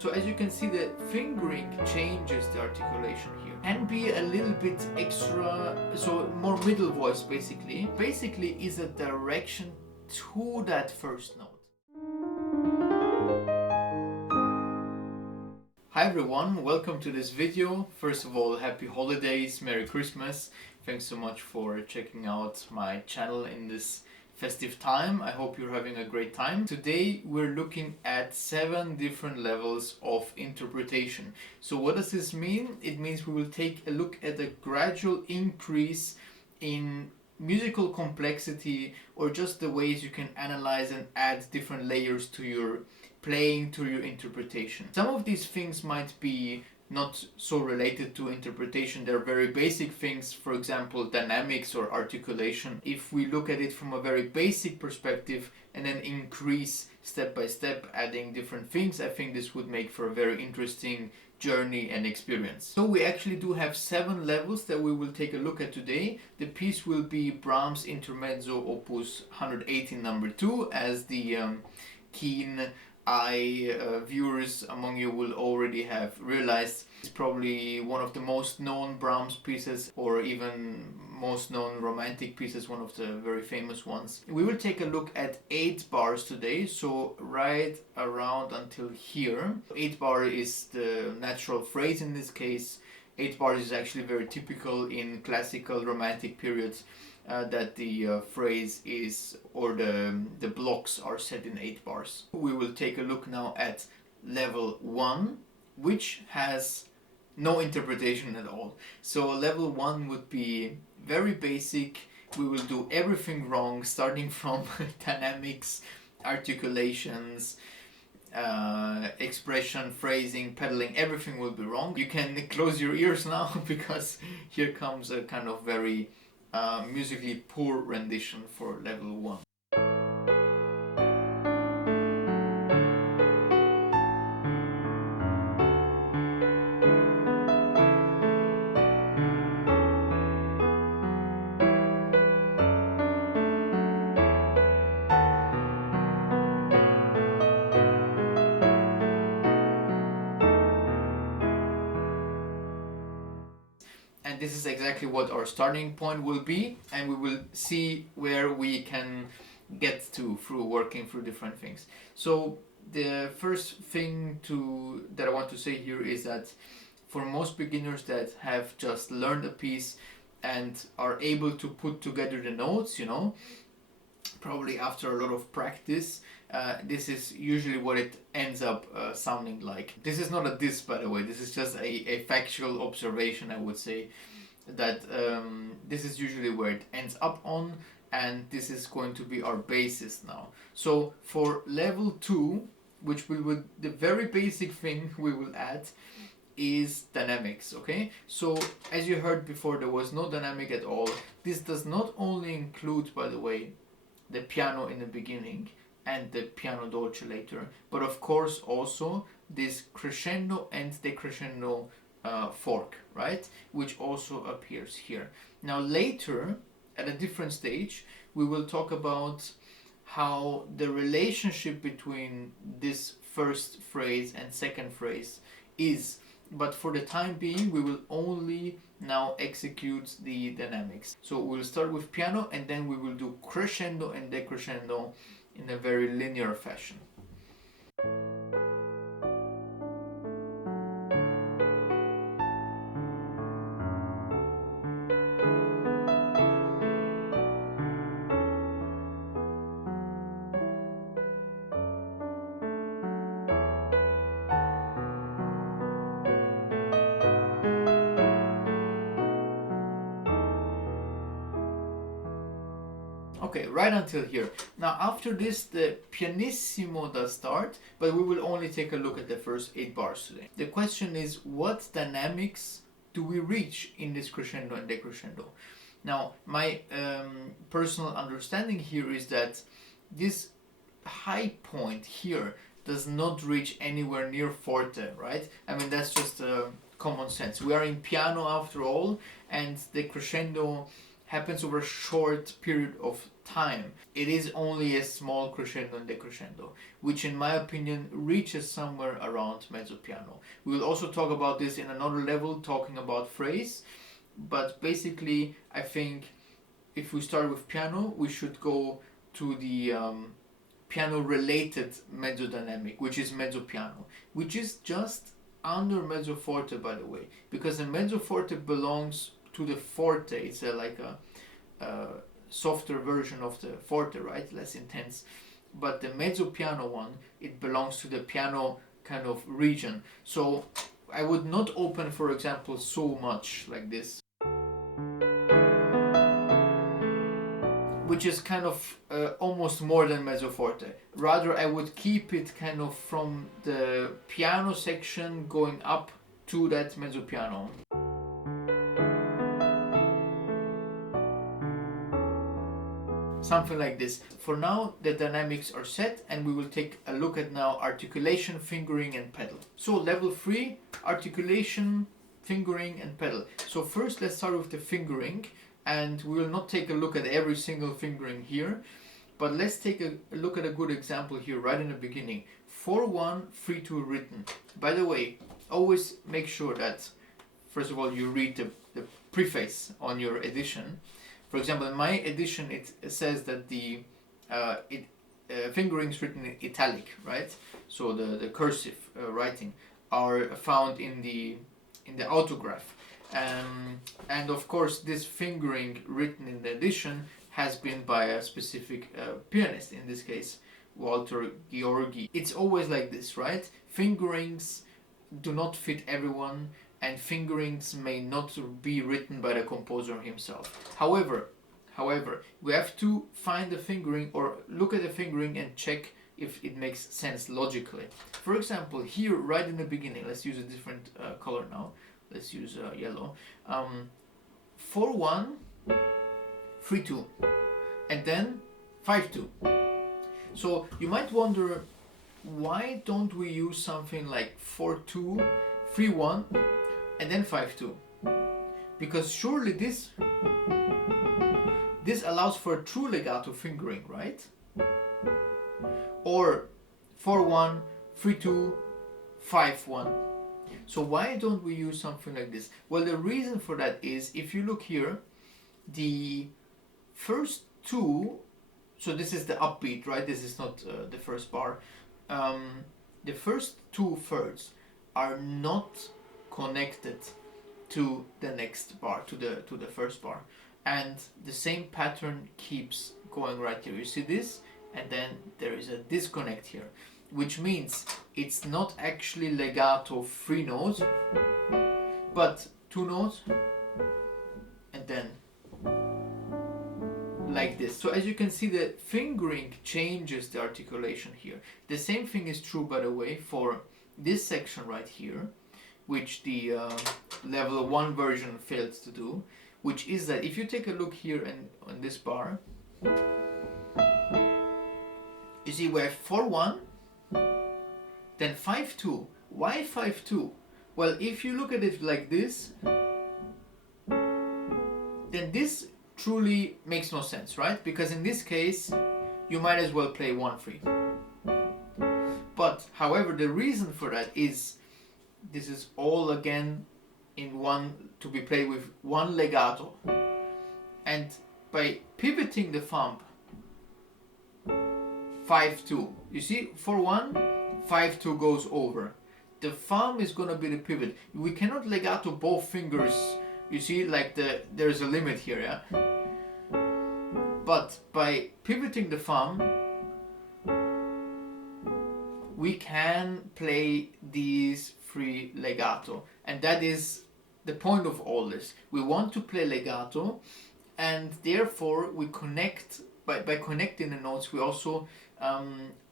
So as you can see, the fingering changes the articulation here. Can be a little bit extra, so more middle voice basically. Basically is a direction to that first note. Hi everyone, welcome to this video. First of all, happy holidays, Merry Christmas. Thanks so much for checking out my channel in this festive time. I hope you're having a great time. Today we're looking at 7 different levels of interpretation. So what does this mean? It means we will take a look at a gradual increase in musical complexity, or just the ways you can analyze and add different layers to your playing, to your interpretation. Some of these things might be not so related to interpretation. They're very basic things, for example dynamics or articulation. If we look at it from a very basic perspective and then increase step by step, adding different things, I think this would make for a very interesting journey and experience. So we actually do have 7 levels that we will take a look at today. The piece will be Brahms Intermezzo Opus 118 number 2, as the keen viewers among you will already have realized. It's probably one of the most known Brahms pieces, or even most known romantic pieces, one of the very famous ones. We will take a look at 8 bars today, so right around until here. 8 bar is the natural phrase in this case. 8 bars is actually very typical in classical romantic periods. That the phrase is, or the blocks are set in 8 bars. We will take a look now at level 1, which has no interpretation at all. So level 1 would be very basic. We will do everything wrong, starting from dynamics, articulations, expression, phrasing, pedaling, everything will be wrong. You can close your ears now because here comes a kind of very musically poor rendition for level 1. And this is exactly what our starting point will be, and we will see where we can get to through working through different things. So the first thing that I want to say here is that for most beginners that have just learned a piece and are able to put together the notes, probably after a lot of practice, this is usually what it ends up sounding like. This is not a diss, by the way, this is just a factual observation, I would say, that this is usually where it ends up on, and this is going to be our basis now. So for level 2, which the very basic thing we will add is dynamics, okay? So as you heard before, there was no dynamic at all. This does not only include, by the way, the piano in the beginning and the piano dolce later, but of course also this crescendo and decrescendo fork, right, which also appears here. Now later, at a different stage, we will talk about how the relationship between this first phrase and second phrase is, but for the time being we will only now execute the dynamics. So we'll start with piano and then we will do crescendo and decrescendo in a very linear fashion. Okay, right until here. Now after this, the pianissimo does start, but we will only take a look at the first 8 bars today. The question is, what dynamics do we reach in this crescendo and decrescendo? Now, my personal understanding here is that this high point here does not reach anywhere near forte, right? I mean, that's just common sense. We are in piano after all, and the crescendo happens over a short period of time. It is only a small crescendo and decrescendo, which in my opinion reaches somewhere around mezzo piano. We will also talk about this in another level, talking about phrase, but basically I think if we start with piano, we should go to the piano related mezzo dynamic, which is mezzo piano, which is just under mezzo forte, by the way, because the mezzo forte belongs to the forte. It's like a softer version of the forte, right? Less intense. But the mezzo piano one, it belongs to the piano kind of region. So I would not open, for example, so much like this, which is kind of almost more than mezzo forte. Rather, I would keep it kind of from the piano section going up to that mezzo piano. Something like this. For now, the dynamics are set, and we will take a look at now articulation, fingering, and pedal. So level 3, articulation, fingering, and pedal. So first, let's start with the fingering, and we will not take a look at every single fingering here, but let's take a look at a good example here right in the beginning. 4-1, 3-2 written. By the way, always make sure that, first of all, you read the preface on your edition. For example, in my edition, it says that the fingerings written in italic, right? So the cursive writing are found in the autograph. And of course, this fingering written in the edition has been by a specific pianist, in this case, Walter Georgi. It's always like this, right? Fingerings do not fit everyone, and fingerings may not be written by the composer himself. However, we have to find the fingering or look at the fingering and check if it makes sense logically. For example, here right in the beginning, let's use a different color now. Let's use yellow. 4-1, 3-2, and then 5-2. So you might wonder, why don't we use something like 4-2, 3-1, and then 5-2? Because surely this allows for a true legato fingering, right? Or 4-1, 3-2, 5-1. So why don't we use something like this? Well, the reason for that is, if you look here, the first two, so this is the upbeat, right? This is not the first bar. The first 2/3 are not connected to the next bar, to the first bar, and the same pattern keeps going right here. You see this, and then there is a disconnect here, which means it's not actually legato 3 notes, but 2 notes, and then like this. So as you can see, the fingering changes the articulation here. The same thing is true, by the way, for this section right here, which the level 1 version failed to do, which is that if you take a look here and on this bar, you see we have 4-1, then 5-2. Why 5-2? Well, if you look at it like this, then this truly makes no sense, right? Because in this case, you might as well play 1-3. But, however, the reason for that is, this is all again in one, to be played with one legato. And by pivoting the thumb, 5-2, you see, 4-1, 5-2 goes over. The thumb is gonna be the pivot. We cannot legato both fingers. You see, like there's a limit here, yeah? But by pivoting the thumb, we can play these 3 legato. And that is the point of all this. We want to play legato, and therefore we connect, by connecting the notes, we also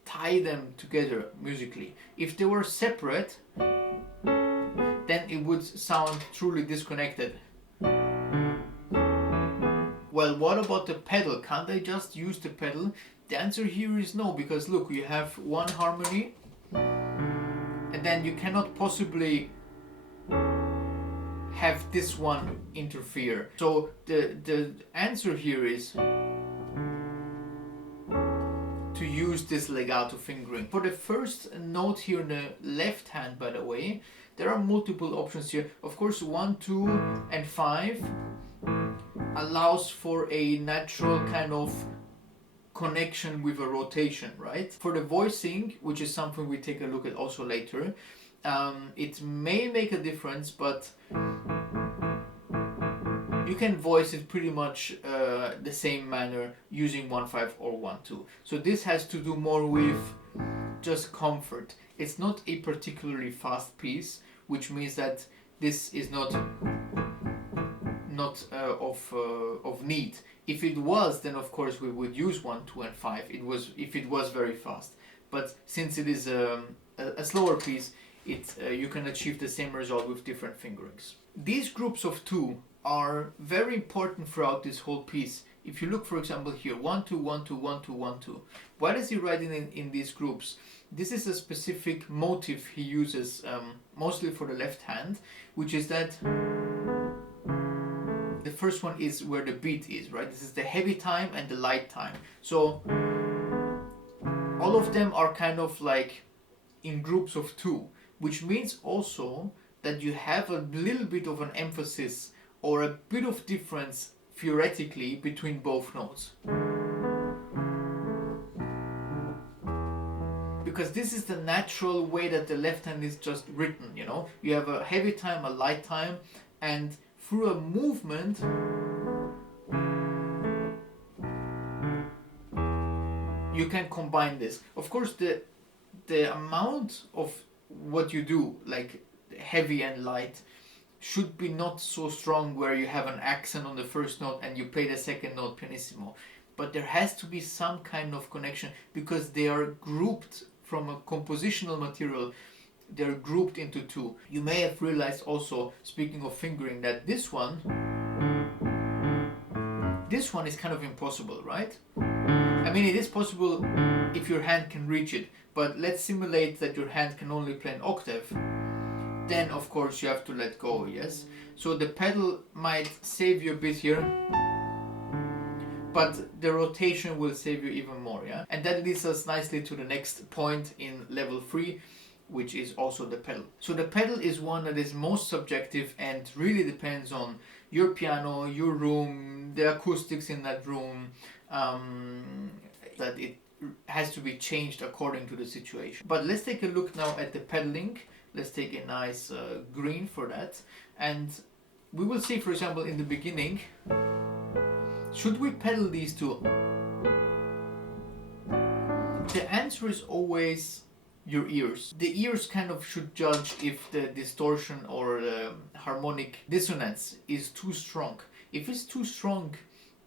tie them together musically. If they were separate, then it would sound truly disconnected. Well, what about the pedal? Can't I just use the pedal? The answer here is no, because look, you have one harmony, and then you cannot possibly have this one interfere. So the answer here is to use this legato fingering. For the first note here in the left hand, by the way, there are multiple options here. Of course, 1, 2, and 5 allows for a natural kind of connection with a rotation, right? For the voicing, which is something we take a look at also later, it may make a difference, but you can voice it pretty much the same manner using 1-5 or 1-2. So this has to do more with just comfort. It's not a particularly fast piece, which means that this is not of need. If it was, then of course we would use 1, 2, and 5. If it was very fast. But since it is a slower piece, you can achieve the same result with different fingerings. These groups of 2 are very important throughout this whole piece. If you look, for example, here, 1, 2, 1, 2, 1, 2, 1, 2. Why does he write it in these groups? This is a specific motive he uses, mostly for the left hand, which is that the first one is where the beat is, right? This is the heavy time and the light time. So all of them are kind of like in groups of 2, which means also that you have a little bit of an emphasis or a bit of difference theoretically between both notes. Because this is the natural way that the left hand is just written, you know? You have a heavy time, a light time, and through a movement you can combine this. Of course, the amount of what you do, like heavy and light, should be not so strong where you have an accent on the first note and you play the second note pianissimo. But there has to be some kind of connection because they are grouped from a compositional material. They're grouped into 2. You may have realized also, speaking of fingering, that this one is kind of impossible, right? I mean, it is possible if your hand can reach it, but let's simulate that your hand can only play an octave. Then of course you have to let go, yes? So the pedal might save you a bit here, but the rotation will save you even more, yeah? And that leads us nicely to the next point in level 3, which is also the pedal. So the pedal is one that is most subjective and really depends on your piano, your room, the acoustics in that room, that it has to be changed according to the situation. But let's take a look now at the pedaling. Let's take a nice green for that. And we will see, for example, in the beginning, should we pedal these 2? The answer is always your ears. The ears kind of should judge if the distortion or the harmonic dissonance is too strong. If it's too strong,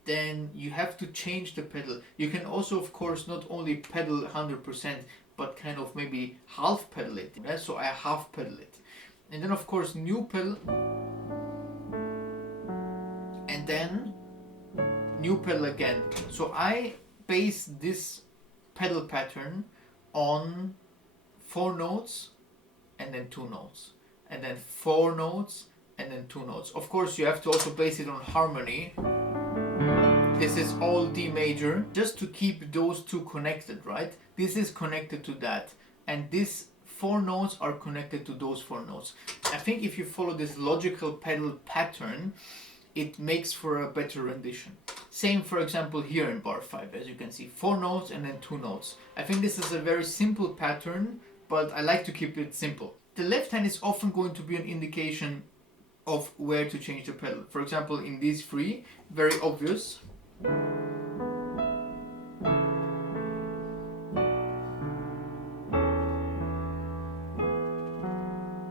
then you have to change the pedal. You can also, of course, not only pedal 100%, but kind of maybe half pedal it. Right? So I half pedal it. And then, of course, new pedal. And then new pedal again. So I base this pedal pattern on 4 notes and then 2 notes. And then 4 notes and then 2 notes. Of course, you have to also base it on harmony. This is all D major, just to keep those 2 connected, right? This is connected to that, and these 4 notes are connected to those 4 notes. I think if you follow this logical pedal pattern, it makes for a better rendition. Same, for example, here in bar 5, as you can see, 4 notes and then 2 notes. I think this is a very simple pattern, but I like to keep it simple. The left hand is often going to be an indication of where to change the pedal. For example, in these 3, very obvious.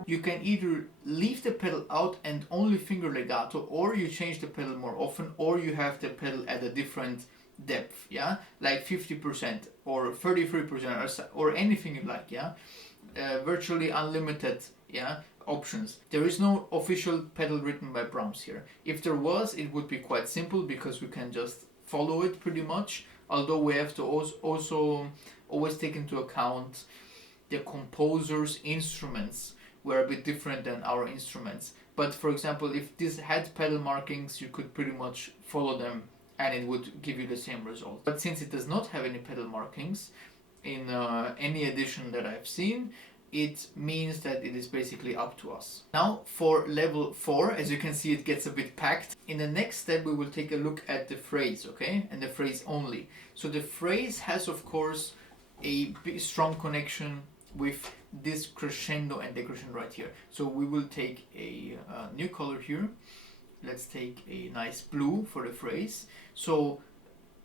You can either leave the pedal out and only finger legato, or you change the pedal more often, or you have the pedal at a different depth, yeah, like 50% or 33% or anything you like, yeah, virtually unlimited, yeah, options. There is no official pedal written by Brahms here. If there was, it would be quite simple because we can just follow it pretty much, although we have to also always take into account the composer's instruments were a bit different than our instruments. But for example, if this had pedal markings, you could pretty much follow them and it would give you the same result. But since it does not have any pedal markings in any edition that I've seen, it means that it is basically up to us. Now for level 4, as you can see, it gets a bit packed. In the next step we will take a look at the phrase, okay, and the phrase only. So the phrase has of course a strong connection with this crescendo and decrescendo right here. So we will take a new color here. Let's take a nice blue for the phrase. So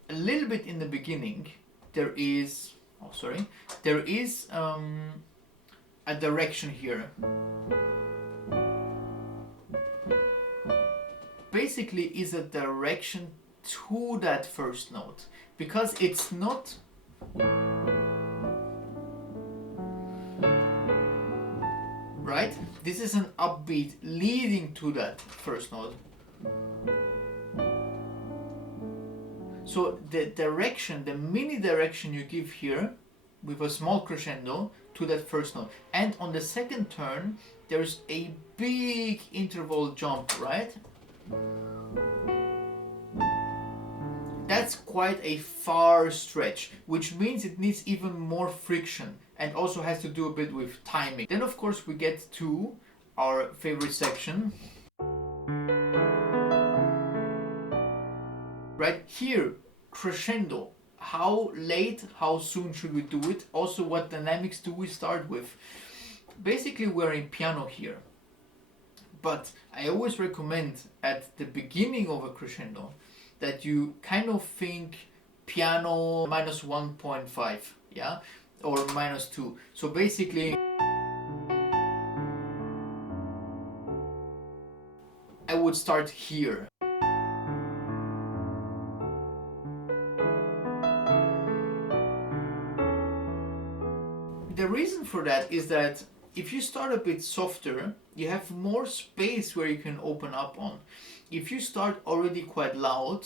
a little bit in the beginning there is a direction here. Basically is a direction to that first note, because it's not right? This is an upbeat leading to that first note. So the direction, the mini direction you give here with a small crescendo to that first note. And on the second turn, there's a big interval jump, right? That's quite a far stretch, which means it needs even more friction and also has to do a bit with timing. Then of course we get to our favorite section. Right here, crescendo. How late, how soon should we do it? Also, what dynamics do we start with? Basically we're in piano here. But I always recommend at the beginning of a crescendo that you kind of think piano minus 1.5, yeah, or minus 2. So basically I would start here. The reason for that is that if you start a bit softer, you have more space where you can open up on. If you start already quite loud,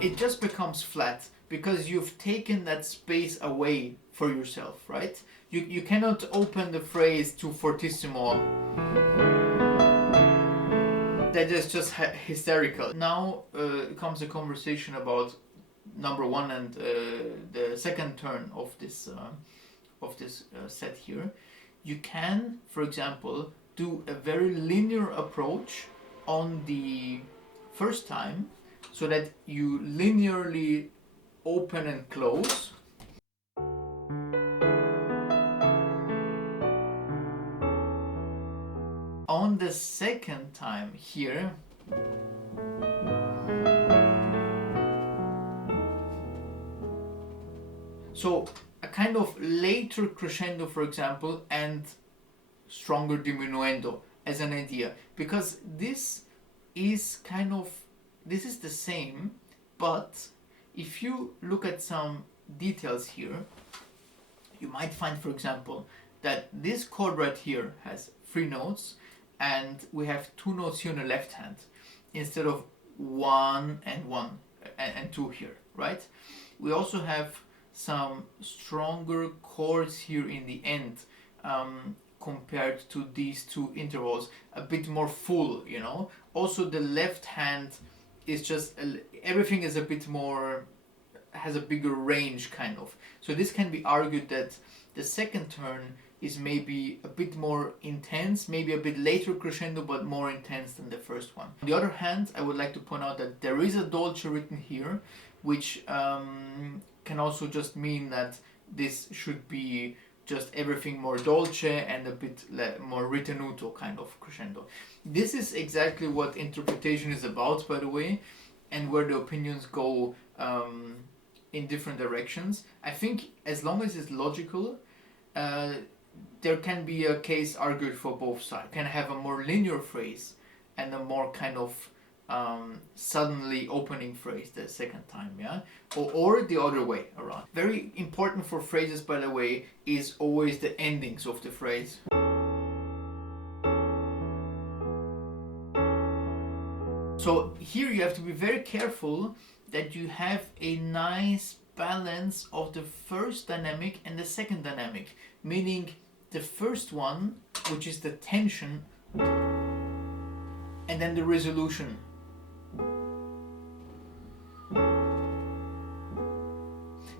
it just becomes flat because you've taken that space away for yourself, right? You cannot open the phrase to fortissimo. That is just hysterical. Now comes a conversation about number 1 and the second turn of this set here. You can, for example, do a very linear approach on the first time, so that you linearly open and close. On the second time here, so a kind of later crescendo, for example, and stronger diminuendo as an idea, because this is the same, but if you look at some details here, you might find, for example, that this chord right here has 3 notes and we have 2 notes here on the left hand instead of 1 and 1 and 2 here, right? We also have some stronger chords here in the end compared to these 2 intervals, a bit more full, you know. Also the left hand is just everything is a bit more, has a bigger range kind of. So this can be argued that the second turn is maybe a bit more intense, maybe a bit later crescendo, but more intense than the first one. On the other hand, I would like to point out that there is a dolce written here, which can also just mean that this should be just everything more dolce and a bit more ritenuto kind of crescendo. This is exactly what interpretation is about, by the way, and where the opinions go in different directions. I think as long as it's logical, there can be a case argued for both sides. You can have a more linear phrase and a more kind of suddenly opening phrase the second time, yeah, or the other way around. Very important for phrases, by the way, is always the endings of the phrase. So here you have to be very careful that you have a nice balance of the first dynamic and the second dynamic, meaning the first one, which is the tension, and then the resolution.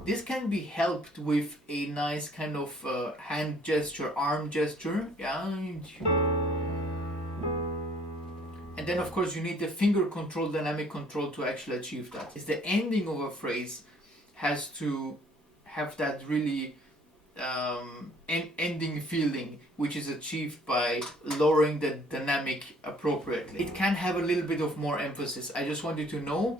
This can be helped with a nice kind of hand gesture, arm gesture, yeah. And then of course you need the finger control, dynamic control to actually achieve that. It's the ending of a phrase has to have that really ending feeling, which is achieved by lowering the dynamic appropriately. It can have a little bit of more emphasis. I just want you to know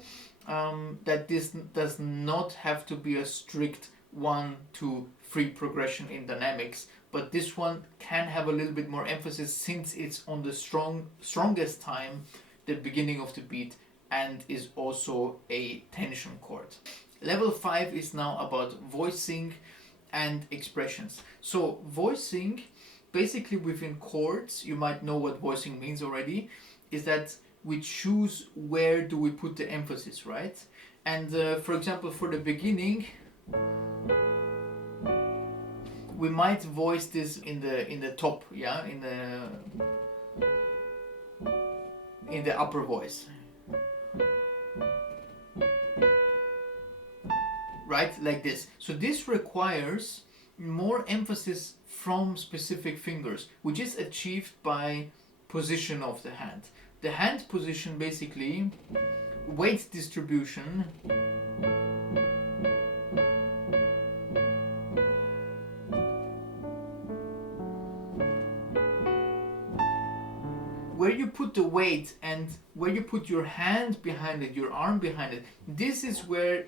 that this does not have to be a strict 1-2-3 progression in dynamics, but this one can have a little bit more emphasis since it's on the strongest time, the beginning of the beat, and is also a tension chord. Level 5 is now about voicing and expressions. So voicing, basically within chords, you might know what voicing means already, is that we choose where do we put the emphasis, right? And for example, for the beginning, we might voice this in the top, yeah, in the upper voice, right, like this. So this requires more emphasis from specific fingers, which is achieved by position of the hand. The hand position, basically, weight distribution, where you put the weight and where you put your hand behind it, your arm behind it, this is where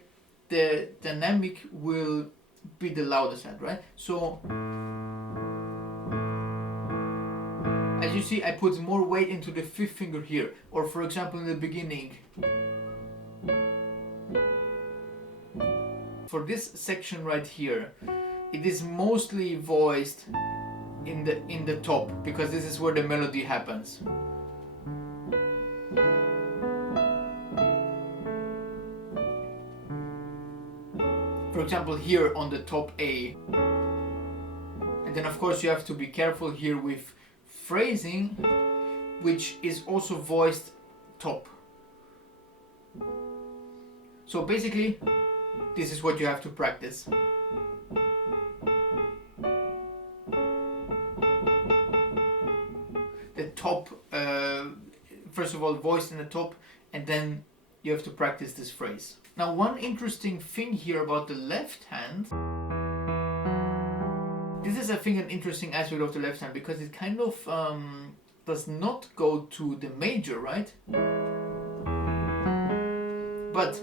the dynamic will be the loudest at, right? So as you see, I put more weight into the fifth finger here, or for example in the beginning. For this section right here, it is mostly voiced in the top, because this is where the melody happens. For example, here on the top A. And then of course you have to be careful here with phrasing, which is also voiced top. So basically, this is what you have to practice. The top, first of all, voiced in the top, and then you have to practice this phrase. Now, one interesting thing here about the left hand, this is I think an interesting aspect of the left hand, because it kind of does not go to the major, right? But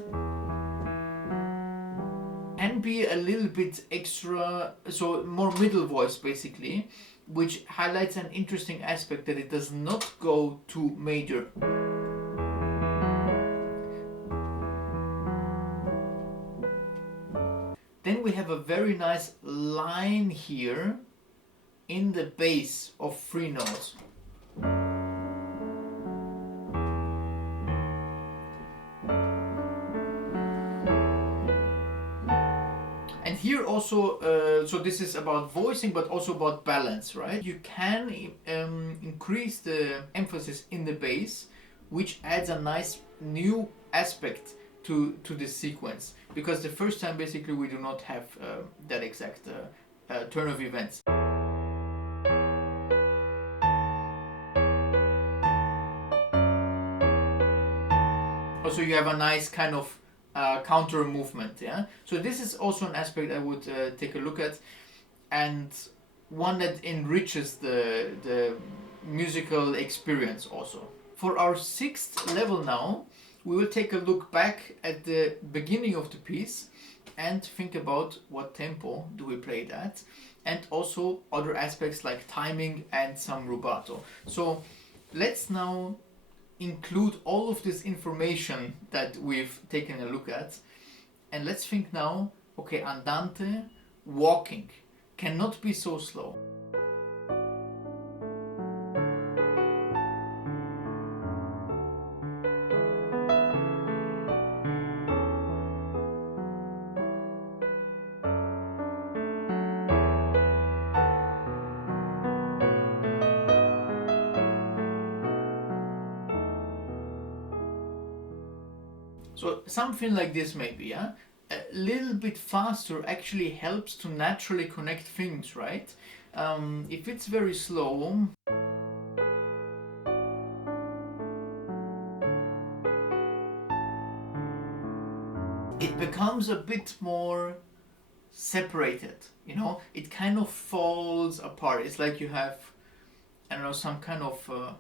can be a little bit extra, so more middle voice basically, which highlights an interesting aspect, that it does not go to major. Then we have a very nice line here in the bass of 3 notes. And here also, so this is about voicing, but also about balance, right? You can increase the emphasis in the bass, which adds a nice new aspect to this sequence, because the first time basically we do not have that exact turn of events. Also you have a nice kind of counter movement, yeah? So this is also an aspect I would take a look at, and one that enriches the musical experience also. For our 6th level now, we will take a look back at the beginning of the piece and think about what tempo do we play it at, and also other aspects like timing and some rubato. So let's now include all of this information that we've taken a look at, and let's think now, okay, andante, walking, cannot be so slow. So something like this maybe, yeah? A little bit faster actually helps to naturally connect things, right? If it's very slow, it becomes a bit more separated, you know? It kind of falls apart. It's like you have, I don't know, some kind of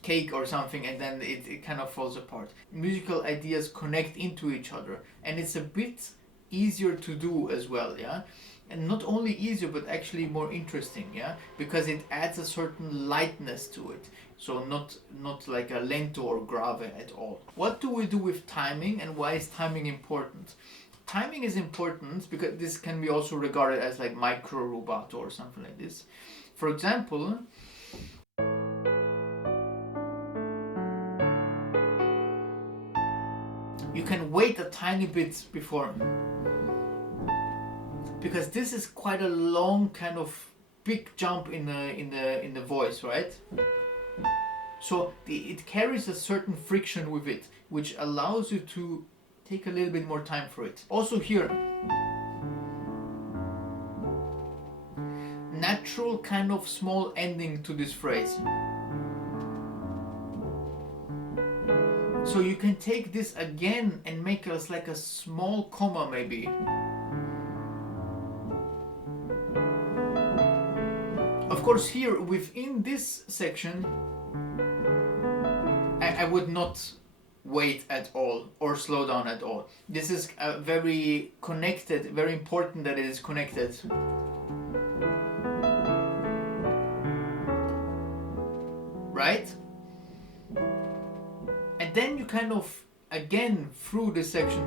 cake or something, and then it kind of falls apart. Musical ideas connect into each other, and it's a bit easier to do as well, yeah? And not only easier, but actually more interesting, yeah? Because it adds a certain lightness to it. So not like a lento or grave at all. What do we do with timing, and why is timing important? Timing is important because this can be also regarded as like micro rubato or something like this. For example, you can wait a tiny bit before, because this is quite a long kind of big jump in the voice, right? So it carries a certain friction with it, which allows you to take a little bit more time for it. Also here, natural kind of small ending to this phrase. So you can take this again and make us like a small comma maybe. Of course here within this section I would not wait at all or slow down at all. This is very connected, very important that it is connected. Right? And then you kind of, again, through this section,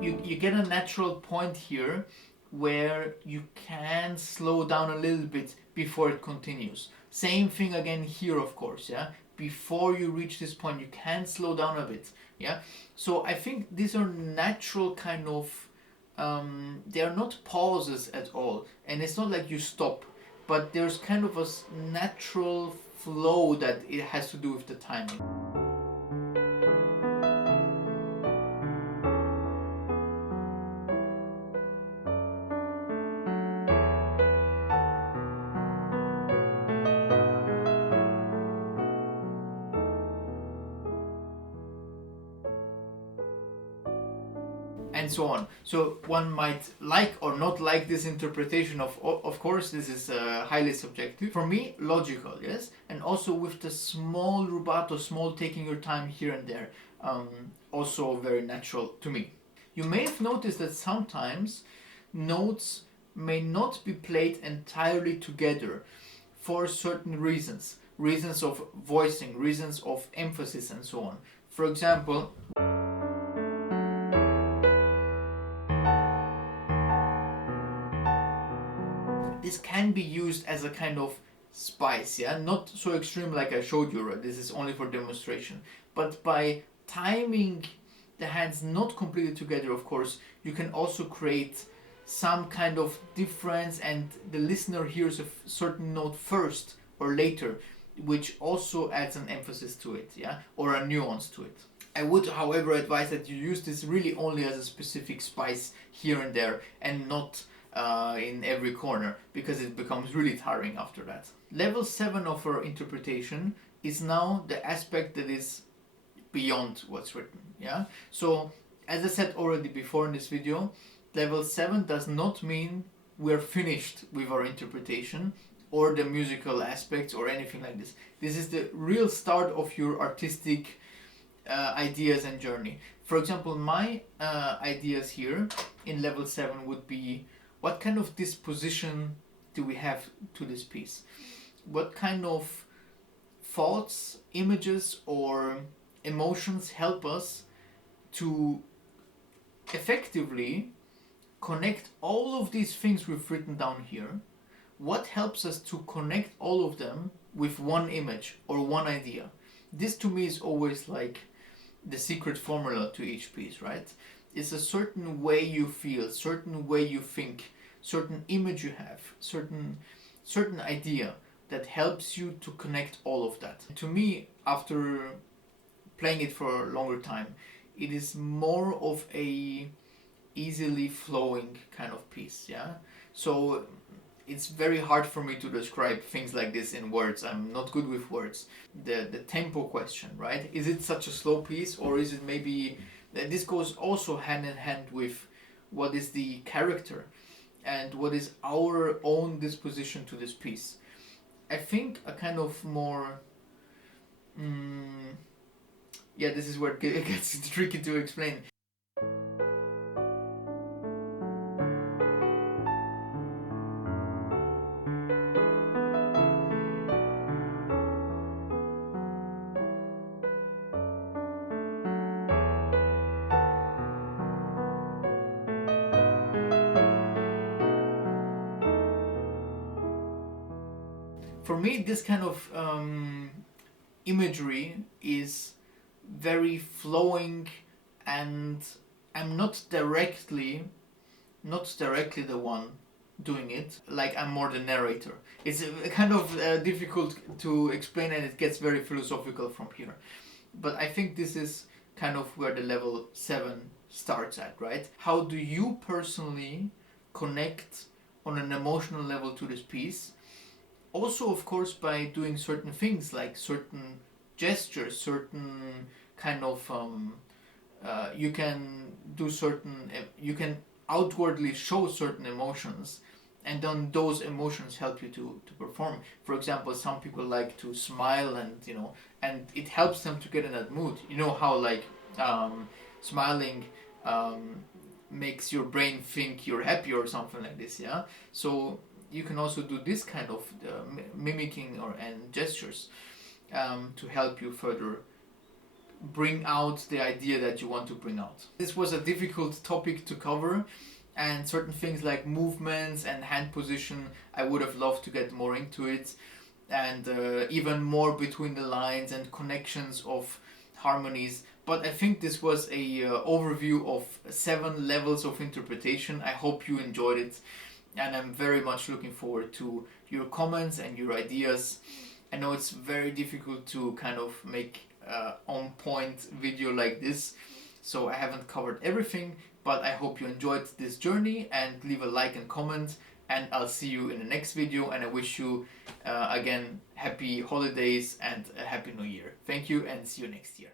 you get a natural point here where you can slow down a little bit before it continues. Same thing again here, of course, yeah? Before you reach this point, you can slow down a bit, yeah? So I think these are natural kind of, they are not pauses at all. And it's not like you stop, but there's kind of a natural flow that it has to do with the timing. And so on. So one might like or not like this interpretation of course this is highly subjective. For me, logical, yes, and also with the small rubato, small taking your time here and there, also very natural to me. You may have noticed that sometimes notes may not be played entirely together for certain reasons. Reasons of voicing, reasons of emphasis, and so on. For example, this can be used as a kind of spice, yeah? Not so extreme like I showed you, right? This is only for demonstration. But by timing the hands not completely together, of course, you can also create some kind of difference, and the listener hears a certain note first or later, which also adds an emphasis to it, yeah? Or a nuance to it. I would, however, advise that you use this really only as a specific spice here and there, and not in every corner, because it becomes really tiring after that. Level 7 of our interpretation is now the aspect that is beyond what's written, yeah? So, as I said already before in this video, level 7 does not mean we're finished with our interpretation or the musical aspects or anything like this. This is the real start of your artistic ideas and journey. For example, my ideas here in level 7 would be, what kind of disposition do we have to this piece? What kind of thoughts, images, or emotions help us to effectively connect all of these things we've written down here? What helps us to connect all of them with one image or one idea? This to me is always like the secret formula to each piece, right? It's a certain way you feel, certain way you think, certain image you have, certain idea that helps you to connect all of that. To me, after playing it for a longer time, it is more of a easily flowing kind of piece, yeah. So it's very hard for me to describe things like this in words. I'm not good with words. The tempo question, right? Is it such a slow piece, or is it maybe this goes also hand in hand with what is the character and what is our own disposition to this piece. I think a kind of more yeah, this is where it gets tricky to explain. For me, this kind of imagery is very flowing, and I'm not directly the one doing it. Like, I'm more the narrator. It's kind of difficult to explain, and it gets very philosophical from here. But I think this is kind of where the level 7 starts at, right? How do you personally connect on an emotional level to this piece? Also, of course, by doing certain things like certain gestures, certain kind of you can do certain you can outwardly show certain emotions, and then those emotions help you to perform. For example, some people like to smile, and and it helps them to get in that mood. You know how, like, smiling makes your brain think you're happy or something like this, yeah. So you can also do this kind of mimicking and gestures to help you further bring out the idea that you want to bring out. This was a difficult topic to cover, and certain things like movements and hand position, I would have loved to get more into it, and even more between the lines and connections of harmonies. But I think this was a overview of 7 levels of interpretation. I hope you enjoyed it, and I'm very much looking forward to your comments and your ideas. I know it's very difficult to kind of make on point video like this, so I haven't covered everything, but I hope you enjoyed this journey, and leave a like and comment, and I'll see you in the next video, and I wish you again happy holidays and a happy new year. Thank you, and see you next year.